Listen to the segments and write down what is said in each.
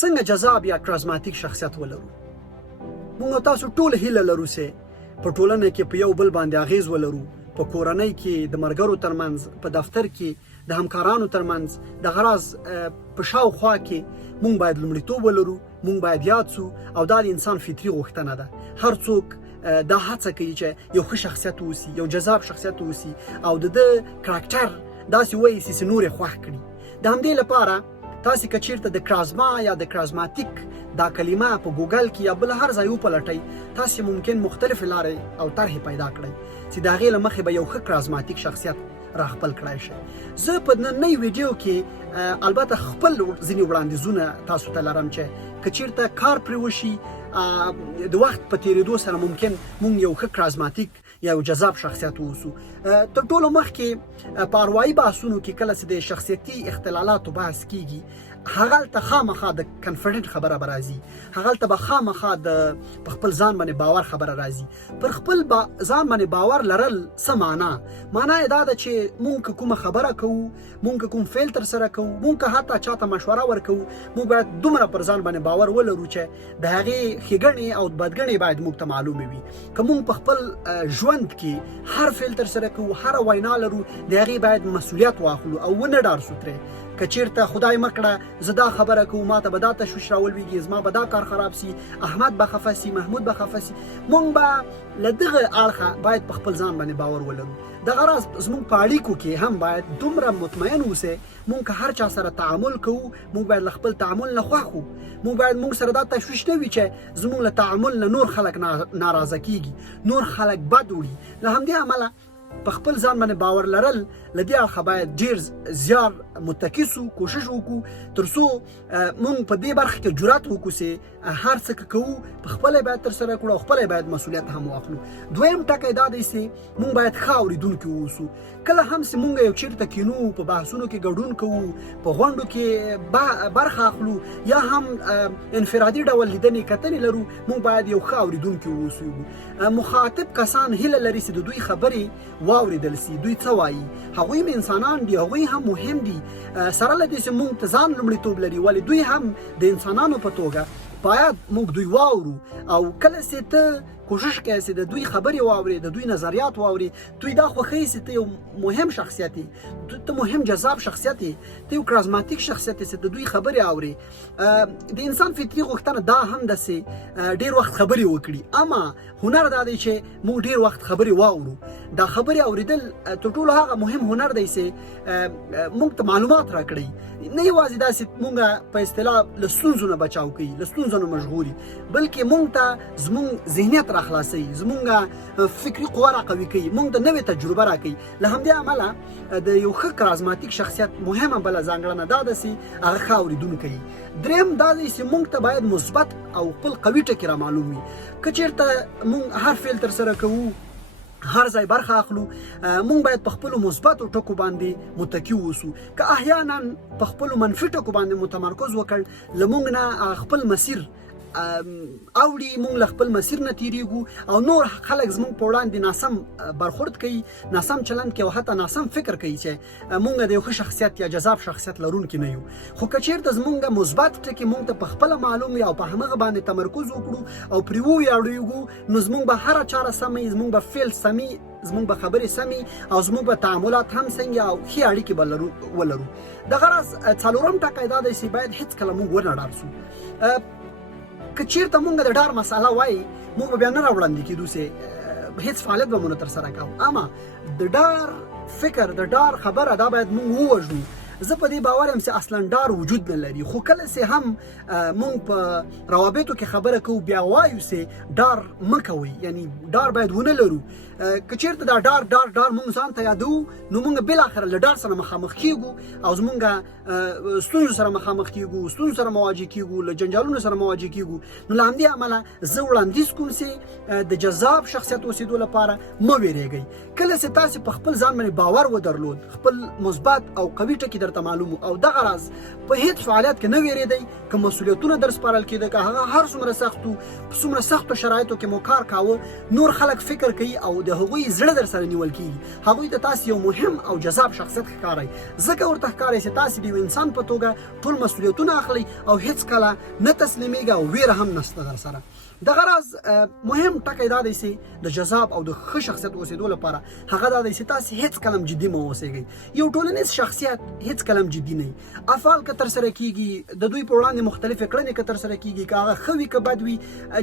څنګه جذاب یا کرازماتیک شخصیت ولرو. موږ تاسو ټول هیله لرو چې په ټولنه کې په یو بل باندې اغیز ولرو، په کورنۍ کې د مرګرو ترمنځ، په دفتر کې د همکارانو ترمنځ، د غراز په شاوخوا کې موږ باید لومړیتوب ولرو، موږ باید یاد سو او دا د انسان فطري غوښتنه ده. هر څوک دا هڅه کوي چې یو ښه شخصیت اوسي، یو جذاب شخصیت اوسي او د کاراکټر داسې وایي چې نور یې خوښ کړي. د همدې لپاره تاسې که چیرته د کرازما یا د کرازماتیک دا کلمه په ګوګل کې یا بل هر ځای وپلټئ، تاسې ممکن مختلفې لارې او طرحې پیدا کړئ چې د هغې له مخې به یو ښه کرازماتیک شخصیت راخپل کړای شي. زه په نننۍ ویډیو کې البته خپل ځینې وړاندیزونه تاسو ته لرم چې که چیرته کار پرې وشي، د وخت په تېرېدو سره ممکن موږ یو ښه کرازماتیک یا یو جذاب شخصیت اوسو. تر ټولو مخکې په اروايي بحثونو کې کله چې د شخصیتي اختلالاتو بحث کیږي، هغلته خامخا د کنفیډنټ خبره به راځي، هغلته به خامخا د په خپل ځان باندې باور خبره راځي. پر خپل ځان باندې باور لرل څه معنا یې دا ده چې مونږ کومه خبره کوو، مونږ کوم فعل ترسره کوو، مونږ حتی چاته مشوره ورکوو، مونږ باید دومره پر ځان باندې باور ولرو چې د هغې ښېګڼې او بدګڼې باید موږ ته معلومې وي. که مونږ په خپل ژوند کې هر فعل ترسره کوو، هره وینا لرو، د هغې باید مسؤلیت واخلو او ونه ډار سو ترې. که چیرته خدای مکړه زه دا خبره کوم، ماته به دا تشویش راولویږي، زما به دا کار خراب سي، احمد به خفه سي، محمود به خفه سي، مونږ به له دغه اړخه باید په خپل ځان باندې باور ولرو. دغه راز زموږ په اړیکو کې هم باید دومره مطمئن اوسئ، مونږ که هر چا سره تعامل کوو، مونږ باید له خپل تعامل نه خوښ وو. مونږ باید مونږ سره دا تشویش نه وي چې زموږ له تعامل نه نور خلک ناراضه کیږي، نور خلک بد وړي. له همدې امله په خپل ځان باندې باور لرل له دې اړخه باید ډېر زیار متکي سو، کوشش وکړو تر څو مونږ په دې برخه کې جرأت وکړو چې هر څه کوو په خپله باید ترسره کړو او خپله باید مسؤلیت هم واخلو. دویم ټکی دا دی چې مونږ باید ښه اورېدونکي واوسو. کله هم چې مونږ یو چیرته کینو، په بحثونو کې ګډون کوو، په غونډو کې برخه اخلو یا هم انفرادي ډول لیدنې کتنې لرو، مونږ باید یو ښه اورېدونکي واوسو. مخاطب کسان هیله لري چې د دوی خبرې واورېدل سي، دوی څه وایي. هغوی هم انسانان دي، هغوی هم مهم دي، سره له دې چې مونږ ته ځان لومړیتوب لري، ولې دوی هم د انسانانو په توګه باید موږ دوی واورو. او کله چې ته کوشش کوي چې د دوی خبرې واوري، د دوی نظریات واوري، دوی دا خوښوي چې ته یو مهم شخصیت یې، ته مهم جذاب شخصیت یې، ته یو کرازماتیک شخصیت یې چې د دوی خبرې اوري. د انسان فطري غوښتنه دا هم ده چې ډېر وخت خبرې وکړي، اما هنر دا دی چې موږ ډېر وخت خبرې واورو. دا خبرې اورېدل تر ټولو هغه مهم هنر دی چې موږ ته معلومات راکړي، نه یوازې دا چې موږ په اصطلاح له ستونزو نه بچاو کوي، له ستونزو نه مشغولي، بلکې موږ ته زموږ ذهنیت راخلاصوي، زموږ فکري قوه راقوي کوي، موږ ته نوې تجربه راکوي. له همدې امله د یو ښه کرازماتیک شخصیت مهمه بله ځانګړنه دا ده چې هغه ښه اورېدونکی. دریم دا دی چې موږ ته باید مثبت او خپل قوي ټکي را معلوم وي. که چیرته موږ هر فعل ترسره کوو، هر ځای برخه اخلو، مونږ باید په خپلو مثبتو ټکو باندې متکي اوسو. که احیانا په خپلو منفي ټکو باندې متمرکز وکړ، له مونږ نه خپل مسیر اوړي، مونږ له خپل مسیر نه تیریږو او نور خلک زمونږ په وړاندې ناسم برخورد کوي، ناسم چلند کوي او حتی ناسم فکر کوي چې مونږ د یو ښه شخصیت یا جذاب شخصیت لرونکي نه یو. خو که چیرته زمونږ مثبت ټکي مونږ ته په خپله معلوم وي او په همغه باندې تمرکز وکړو او پرې وویاړېږو، نو زمونږ به هره چاره سمه، زمونږ به فعل سمي، زمونږ به خبرې سمي او زمونږ به تعاملات هم څنګه او ښې اړیکې به ولرو. دغه راز څلورم ټکی دا دی چې باید هېڅکله مونږ ونه ډار سو. که چیرته مونږ د ډار مسله وایي، مونږ به بیا نه راوړاندې کېدو چې هېڅ فعالیت به مونږ ترسره کوو، اما د ډار فکر، د ډار خبره دا باید مونږ ووژنو. زه په دې باور یم چې اصلا ډار وجود نه لري، خو کله چې هم مونږ په روابطو کې خبره کوو بیا وایو چې ډار مه کوئ، یعنی ډار باید ونه لرو. که چیرته دا ډار مونږ ځان ته یادوو، نو مونږ بالاخره له ډار سره مخامخ کیږو او زمونږ ستونزو سره مخامخ کیږو، ستونزو سره مواجه کیږو، له جنجالونو سره مواجه کیږو. نو له همدې امله زه وړاندیز کوم چې د جذاب شخصیت اوسېدو لپاره مه ویرېږئ. کله چې تاسې په خپل ځان باندې باور ودرلود، خپل مثبت او قوي ټکي درته معلوم او دغه راز په هیڅ فعالیت کې نه ویریدئ که مسؤلیتونه در سپارل کېده که هغه هر څومره سختو شرایطو کې مو کار کاوه نور خلک فکر کوي او د هغوی زړه در سره نیول کېږي هغوی ته تاسو یو مهم او جذاب شخصیت ښکارئ ځکه ورته ښکارئ چې تاسو د یو انسان په توګه ټول مسؤلیتونه اخلئ او هیڅ کله نه تسلیمیږئ او ویره هم نشته در سره دغه راز مهم ټکی دا دی چې د جذاب او د ښه شخصیت اوسېدو لپاره هغه دا دی چې تاسو هیڅ کله جدي مه اوسېږئ یو ټولنیز شخصیت هیڅ کله جدي نه افعال که ترسره کیږي د دوی په وړاندې مختلفې کړنې که ترسره کیږي که هغه ښه وي که بد وي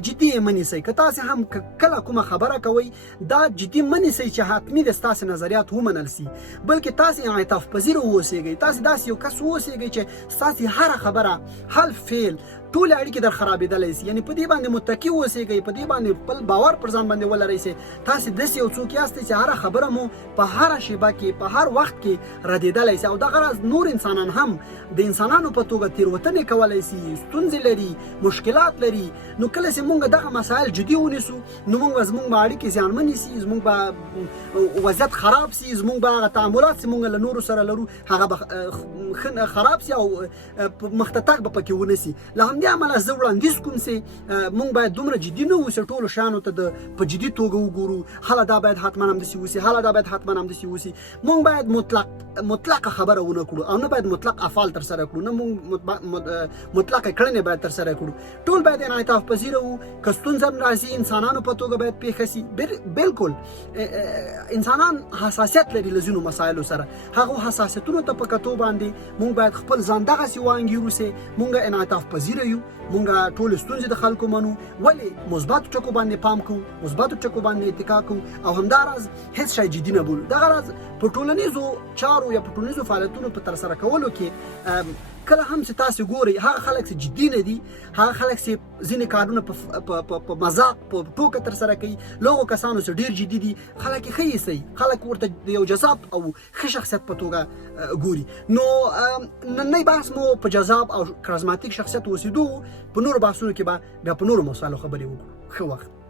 جدي یې مه نیسئ که تاسو هم کله کومه خبره کوئ دا جدي مه نیسئ چې حتمي د ستاسو نظریات ومنل سي بلکې تاسو انعطاف پذیر واوسئ تاسو داسې یو کس واوسئ چې ستاسو هره خبره حل فعل ټول اړیکې در خرابېدلی سي یعنی په دې باندې متکی اوسېږئ په دې باندې خپل باور پر ځان باندې ولرئ چې تاسو داسې یو څوک یاستئ چې هره خبره مو په هره شیبه کې په هر وخت کې ردېدلی سي او دغه راز نور انسانان هم د انسانانو په توګه تېروتنې کولی سي ستونزې لري مشکلات لري نو کله چې موږ دغه مسایل جدي ونیسو نو زموږ به اړیکې زیانمنې سي زموږ به وضعیت خراب سي زموږ به هغه تعاملات چې موږ له نورو سره لرو هغه به خراب سي او مخته تګ به پکې ونه سي له همدې امله زه وړاندیز کوم چې موږ باید دومره جدي نه اوسو ټولو شیانو ته په جدي توګه وګورو هله دا باید حتما همداسې وسي هله دا باید حتما همداسې وسي موږ باید مطلقه خبره ونه کړو او نه باید مطلق افعال ترسره کړو نه موږ مطلقه کړنې باید ترسره کړو ټول باید انعطاف پذیره وو که ستونزه راځي انسانانو په توګه باید پیښه سي بالکل انسانان حساسیت لري له ځینو مسایلو سره هغو حساسیتونو ته په کتو باندې موږ باید خپل ځان دغسې وانګیرو چې موږ انعطاف پذیره یو مونږه ټول ستونزې د خلکو منو ولې مثبتو ټکو باندې پام کوو مثبتو ټکو باندې اتکا کوو او همداراز هیڅ شی جدي نه بولو دغه راز په ټولنیزو چارو یا په ټولنیزو فعالیتونو په ترسره کولو کې کله هم چې تاسو ګورئ هغه خلک چې جدي نه دي هغه خلک چې ځینې کارونه په مذاق په ټوکه ترسره کوي له هغو کسانو چې ډېر جدي دي خلک یې ښه ایسئ خلک ورته د یو جذاب او ښه شخصیت په توګه ګوري نو نننی بحث مو په جذاب او کرزماتیک شخصیت اوسېدو په نورو بحثونو کې به بیا په نورو مسایلو خبرې وکړو ښه وخت